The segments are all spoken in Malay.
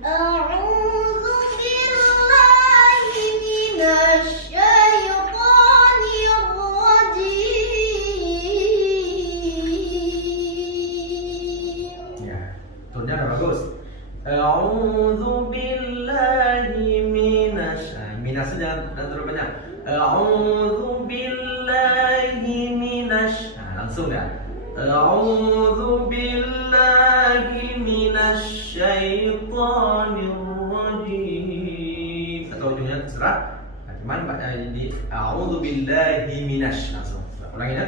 أعوذ بالله من الشيطان الرجيم. Ya, tonnya udah bagus. A'udzu billahi minas dan terlalu banyak. A'udzu billahi langsung ya. A'udzu billahi minasyaitonir rajim. Atau ujungnya terserah. Nah, cuman jadi a'udzu billahi langsung. Ulangi ya.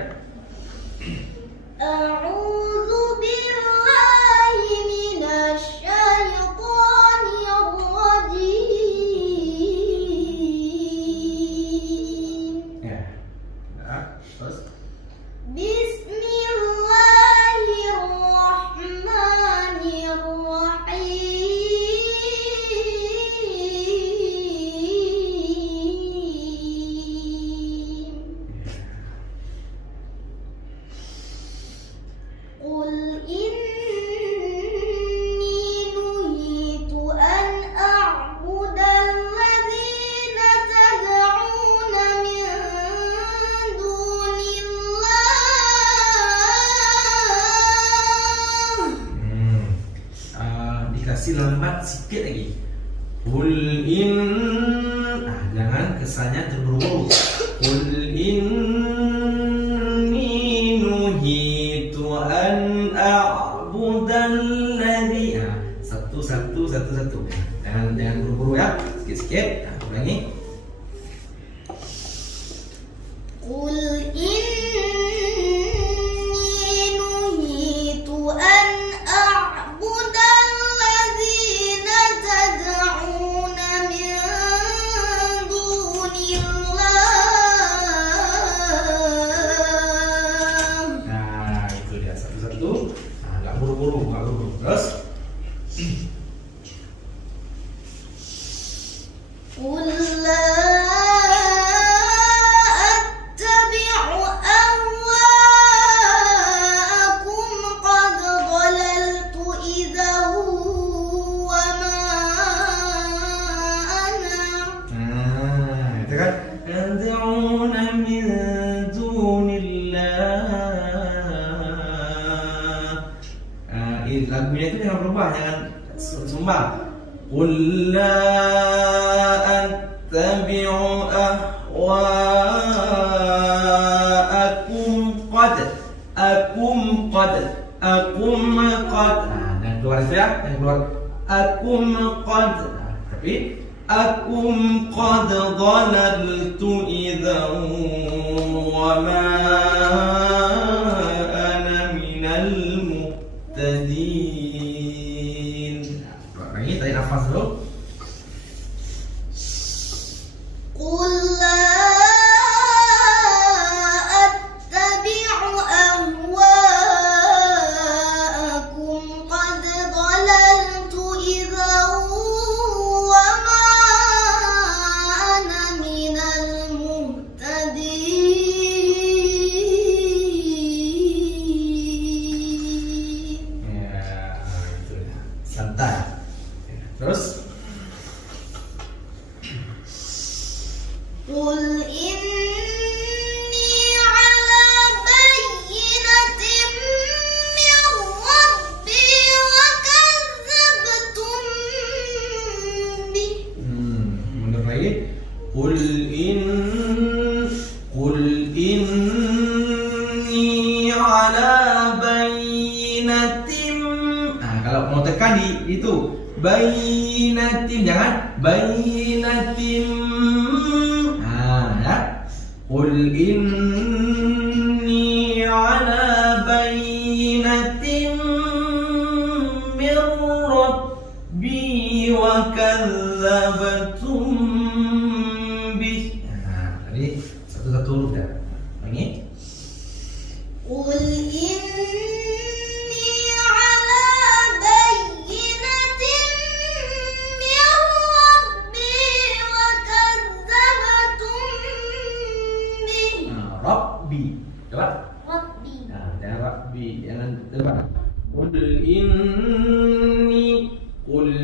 أعوذ بالله من الشيطان الرجيم. Ya. Nah, terus بسم الله الرحمن الرحيم. قل إني نهيت أن أعبد الذين تدعون من دون الله. Dikasih lambat sikit lagi. Jangan kesannya terburu-buru. Qul inni nuhitu an a'budal ladzi. Satu. Jangan buru-buru ya. Sikit-sikit. Ulangi. قل إني نهيت أن أعبد الذين تدعون من دون الله. Nah, itu dia satu-satu. Nggak buru-buru. Terus قل لا أتبع أهواءكم قد ضللت إذا وما أنا. itu kan yad'una min dunillah. Lagunya itu jangan berubah, jangan sumbang. Qul la attabi'u ahwa'akum qad dan keluar itu ya, yang keluar akum qad. Tapi akum qad dhalaltu idzan wa ma ana minal muhtadin. Lagi tarik nafas dulu. قل لا أتبع أهواءكم قد ضللت إذا وما أنا من المهتدين. Ya, itu ya. Santai. Terus قل إني على بينة من ربي وكذبتم به. Menurut lagi Qul inni ala bayyinatin. Kalau mau tekan di itu bayyinatin, jangan bayyinatin. Ya. Qul inni ala bayyinatin min rabbi wa kadzabtum bih. Tadi satu-satu huruf dah. Ini قل إني على بينة من ربي وكذبتم به. Rabbi. Coba. ربي. Jangan Rabbi, jangan coba. Qul inni Qul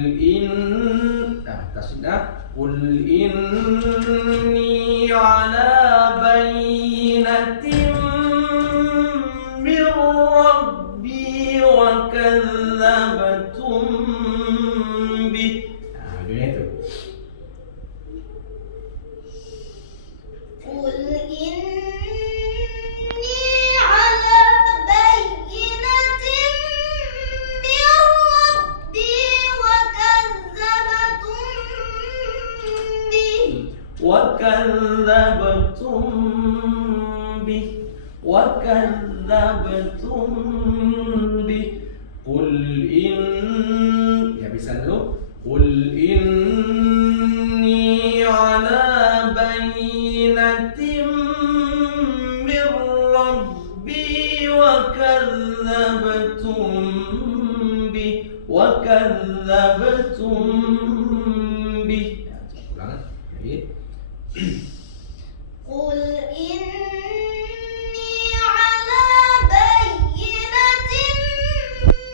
Qul inni ala bayyinatin min rabbi wa kadzdzabtum bih. Nah, itu. قل إني على بينة من ربي وكذبتم به قل إن ya bisa dulu قل إني على بينة من ربي وكذبتم به قل إني على بينة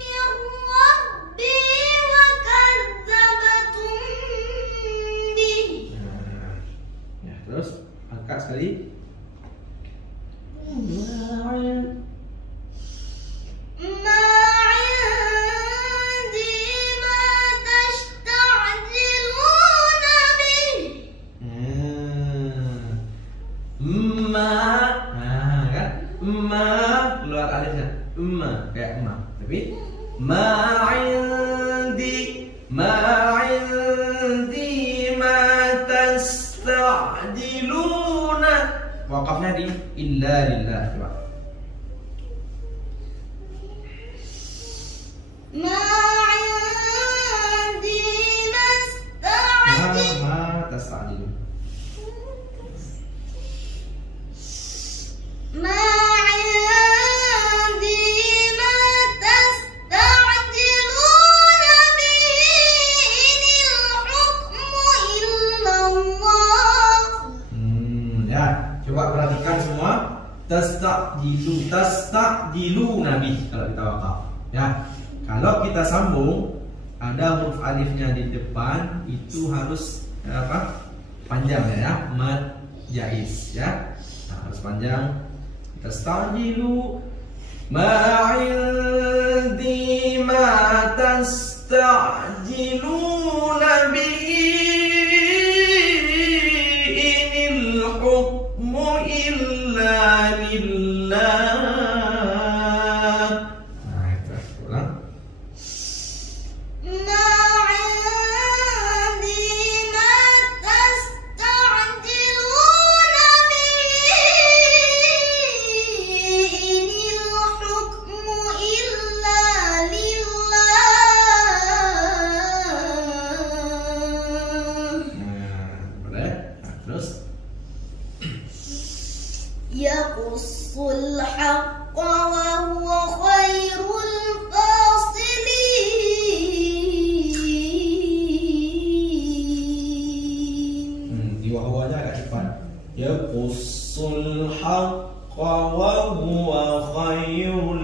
من ربي وكذبتم به. Ya, terus angkat sekali. ما عندي ما تستعجلون به. Ma keluar alifnya. Kayak ma. Tapi ma indi ma tasta'jiluna. Wakafnya di illa lillah. Coba. ما عندي ما استعجل Ma tasta'jilun. ما عندي ما تستعجلون به إن الحكم إلا الله. Ya, coba perhatikan semua. Tasta'jilu nabi kalau kita wakaf. Ya, kalau kita sambung ada huruf alifnya di depan itu harus panjang ya, mad jaiz ya. Nah, harus panjang. Tastajilu ma indi ma tastajiluna bihi inil hukmu illa lillah. Nah, itu ulang. ما عندي ما تستعجلون به إن الحكم إلا لله. Boleh? Nah, terus يقص الحق وهو خير الفاصلين. di wahwanya agak cepat. Yaqussul haqqa wa huwa khairul.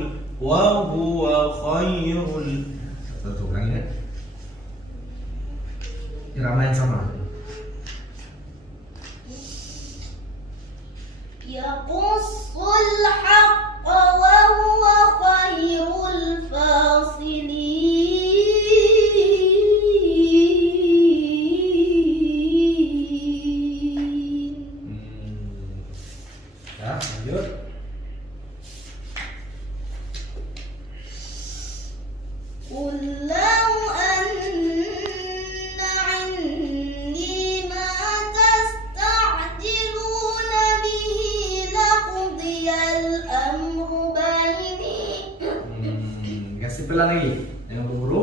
Satu ulangi ya. Irama yang sama. يقص الحق وهو خير الفاصلين. Ya, lanjut. قل لو أن عندي ما تستعجلون به لقضي الأمر بيني. Kasih pelan lagi. Yang berburu.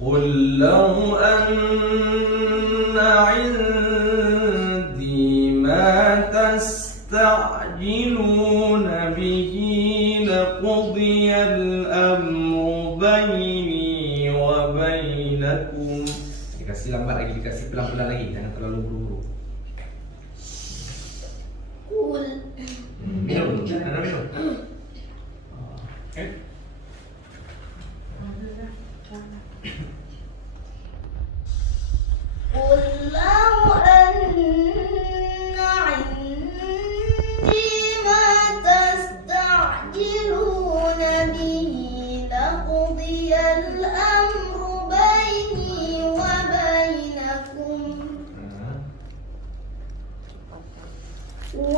Qul law anna 'indi ma tasta'jiluna bihi laqudiyal amru baini wa bainakum. Dikasih lambat lagi, dikasih pelan-pelan lagi, jangan terlalu buru-buru. قل Minum, ada minum. Oke.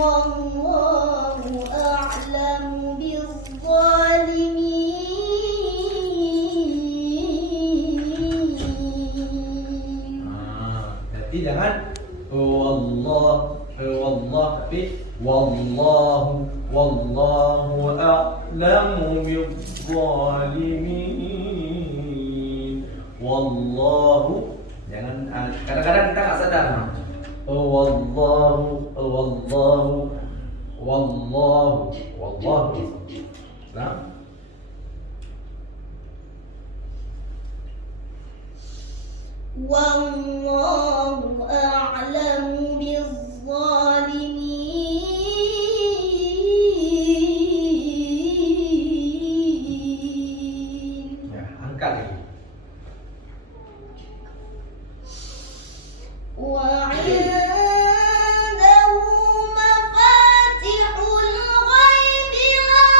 wallahu a'lamu bizzalimin. Berarti jangan wallahu a'lamu bizzalimin. Wallahu, jangan kadang-kadang kita tak sadar. Wallahu. Nah. Wallahu a'lamu bizzalimin. Ya, angkat lagi. Wa 'indahu mafatihul ghaibi la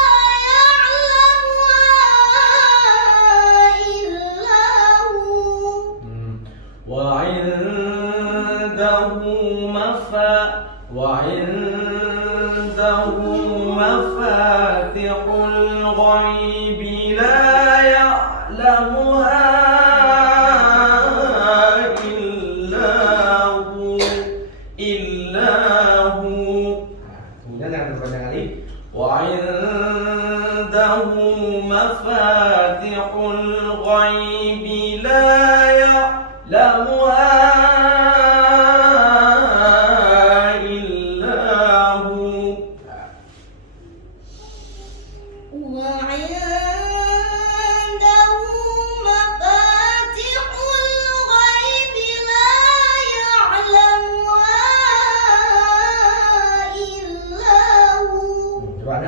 ya'lamuha illa hu. وعنده مفاتح الغيب لا يعلمها إلا هو. Kemudian jangan terpanjang kali. وعنده مفاتح الغيب لا يعلمها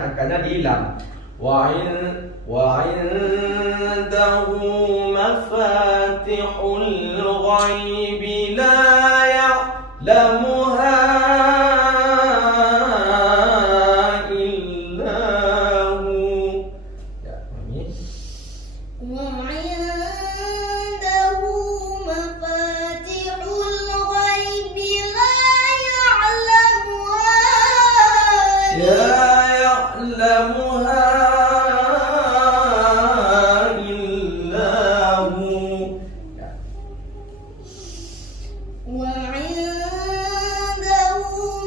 angkanya dihilang. وعنده مفاتح الغيب لا يعلمها إلا هو. Ya, ini. وعنده مفاتح الغيب لا يعلمها إلا هو. وعنده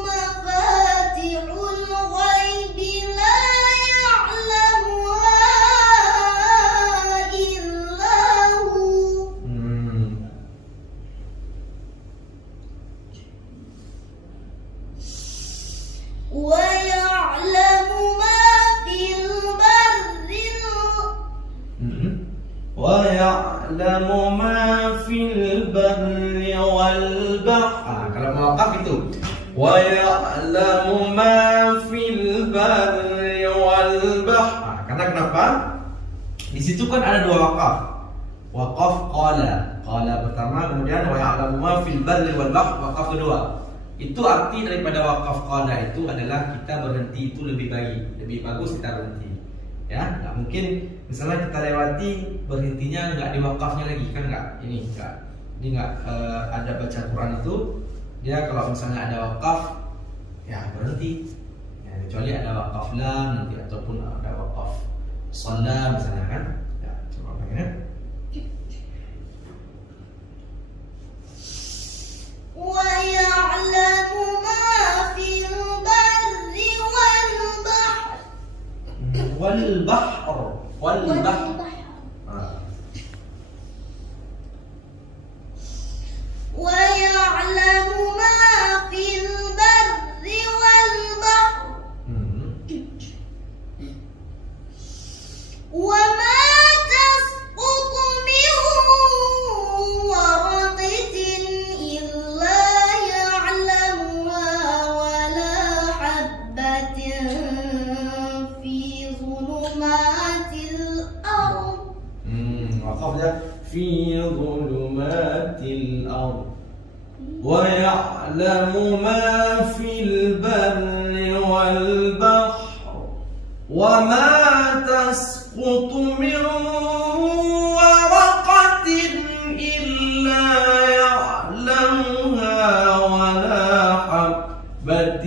مفاتح الغيب لا يعلمها إلا هو. ويعلم ما في البر ويعلم ما في البر والبحر. Kalau mewakaf itu ويعلم ما في البر والبحر. Karena kenapa? Di situ kan ada dua wakaf. Wakaf qala pertama, kemudian ويعلم ما في البر والبحر wakaf kedua. Itu arti daripada wakaf qala itu adalah kita berhenti itu lebih bagus kita berhenti. Ya, nggak mungkin misalnya kita lewati berhentinya nggak di wakafnya lagi, kan nggak, ini nggak ada baca Quran itu dia kalau misalnya ada wakaf ya berhenti ya, kecuali ada wakaf lam nanti ataupun ada wakaf shalla misalnya kan ya, coba ya. ويعلم ما في البر والبحر والبحر ويعلم ما في البر والبحر وما تسقط من ورقة إلا يعلمها ولا حبة في ظلمات الأرض. وقبل في ظلمات الأرض ويعلم ما في البر والبحر وما تسقط من ورقة إلا يعلمها ولا حبة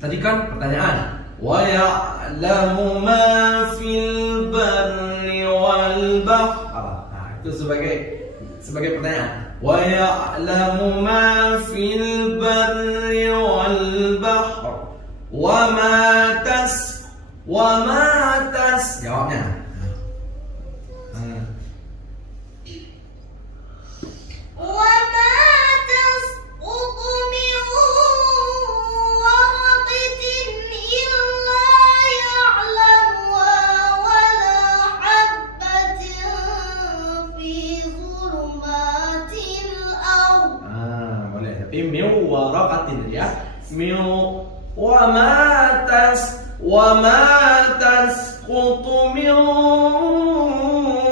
Tadi kan pertanyaan. Wa ya'lamu ma fil barri wal bahr. Nah, itu sebagai pertanyaan. Wa ya'lamu ma fil barri wal bahr. Wa ma tas. Jawabnya. Waraqatin ya. Wa ma tasqutu min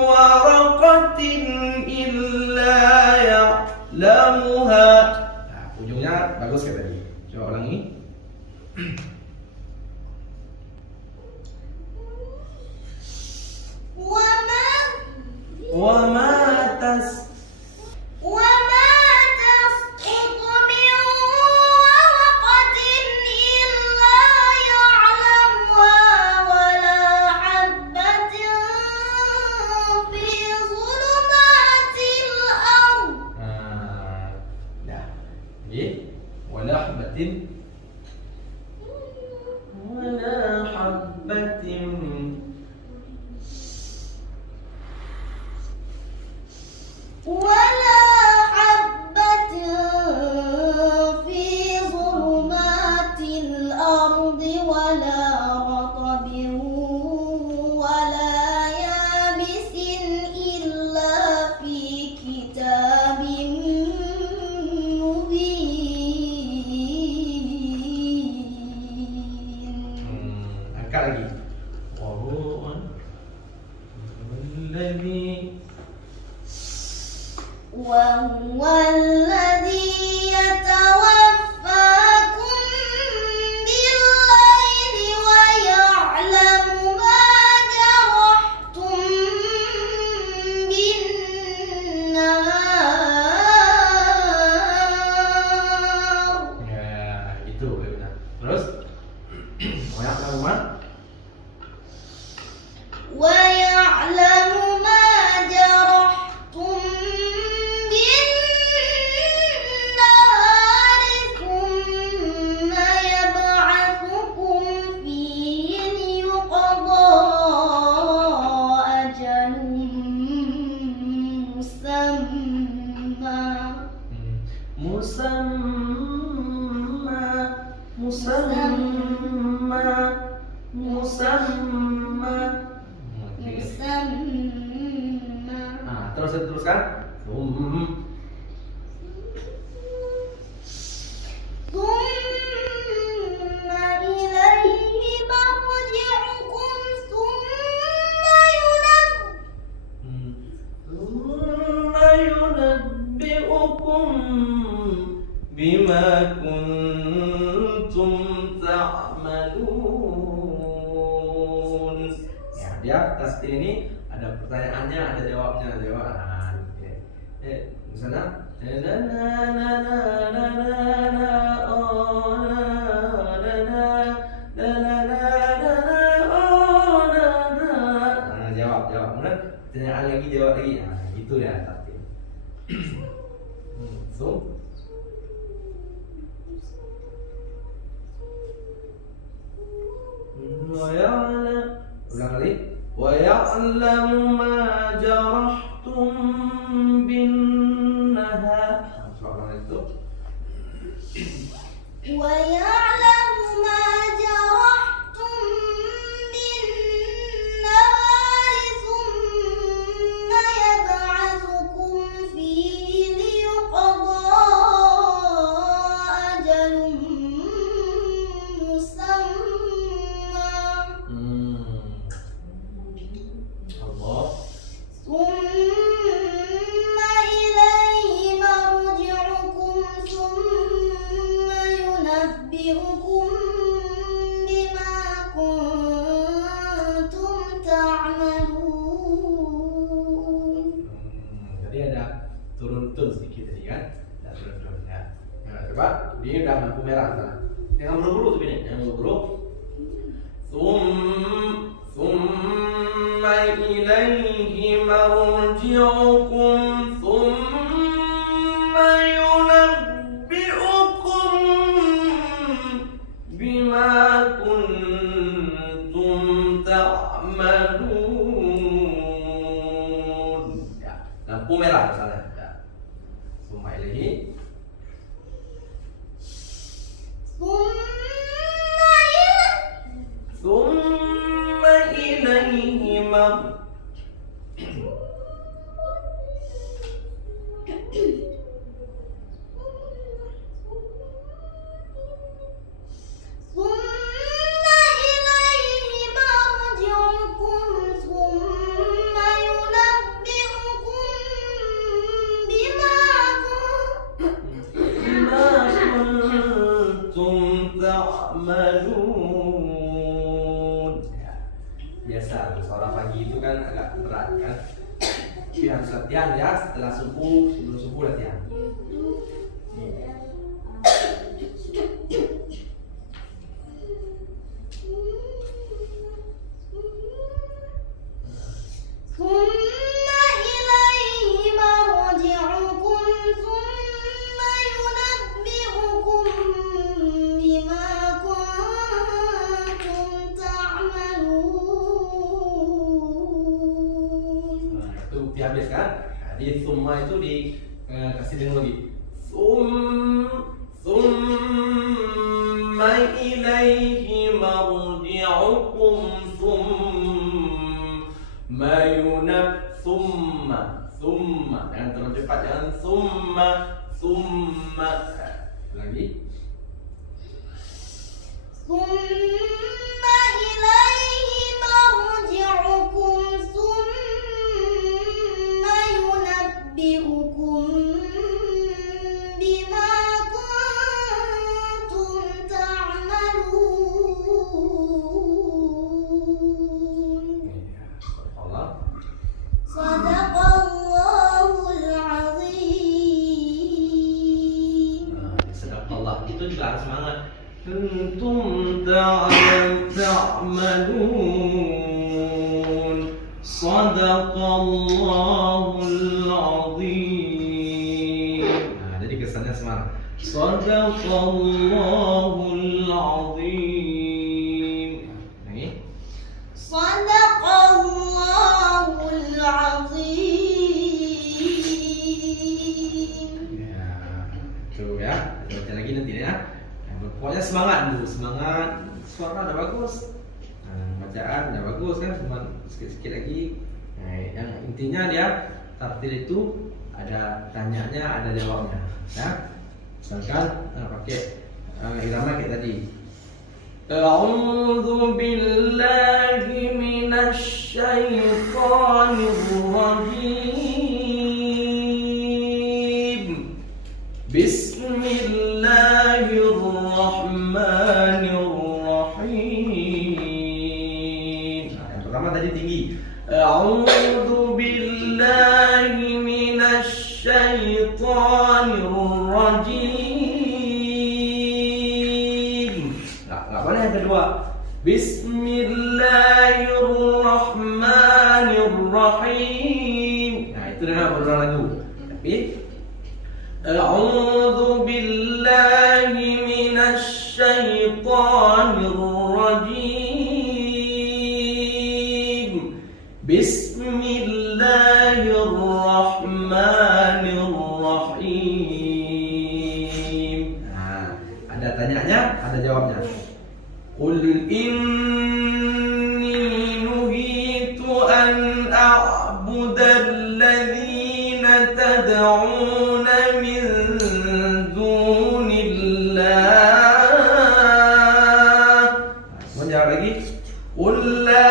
waraqatin illa ya'lamuha. Nah, ujungnya bagus kayak tadi. Coba ulangi. Wa ma وهو الذي يتوفاكم بالليل ويعلم ما جرحتم بالنهار. Ya, itu benar. Terus ويعلم ما Nah, teruskan. Bima kuntum ta'malun. Ya, dia tasbih ini ada pertanyaannya, ada jawabnya, jawaban. Misalnya jawab. Kemudian pertanyaan lagi, jawab lagi. Nah, gitu ya tasbih. Ulang kali. Wa ya'lamu ma jarahtum bin nahar. Soalan itu. Wa ya'lamu ma jarahtum bin nahar thumma yab'athukum fihi liyuqda ajalun musamma. Thumma ilayhi marji'ukum thumma yunabbi'ukum Dia udah lampu merah sana. Jangan buru-buru tapi nih, jangan buru-buru. Thumma ilaihi marji'ukum thumma yunabbi'ukum bima kuntum ta'malun. Ya, lampu merah sana. Ya. Thumma ilaihi ثم إليه مرجعكم ثم ينبئكم بما كنتم تعملون. Ya, biasa suara pagi itu kan agak berat kan. Tapi harus latihan ya, setelah subuh, sebelum subuh latihan. ثم إليه مرجعكم ثم ينبئكم بما كنتم تعملون. Nah, itu bukti habis kan? Nah, di summa itu dikasih dengar lagi. Summa ilaihi marji'ukum thumma thumma jangan terlalu cepat, jangan thumma lagi. ثم إليه مرجعكم ثم ينبئكم بما كنتم تعملون. Allah. صدق الله العظيم. Sedekah itu juga harus semangat. Kuntum ta'malun. Sadaqallahul azim. Nah, jadi kesannya semangat. Sadaqallahul azim. Ini. صدق الله العظيم. Ya, itu ya. Baca lagi nanti ya. Pokoknya semangat dulu, semangat. Suara udah bagus, bacaan udah bagus kan, cuma sedikit-sedikit lagi. Nah, yang intinya dia tartil itu ada tanyanya, ada jawabnya. Ya, misalkan pakai irama kayak tadi. A'udzu billahi minasy syaithanir rajim. Bismillahirrahmanirrahim. Nah, yang pertama tadi tinggi. A'udzu billahi minasy syaithanir rajim. Enggak boleh yang kedua. Bismillahirrahmanirrahim. Nah, itu dengan berulang lagu. Tapi A'udzu billahi minasy syaithanir rajim. Bismillahirrahmanirrahim. Nah, ada tanyanya, ada jawabnya. Qul inni nuhitu an a'budal ladzina tad'una min dunillah. Menjawab lagi. Qul la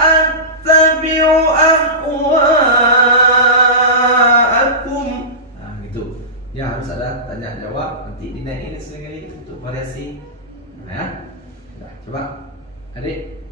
attabi'u ahwa'akum. Nah, gitu. Ya, harus ada tanya jawab, nanti dinaikin sekali untuk variasi. Nah, ya. Nah, coba. Adik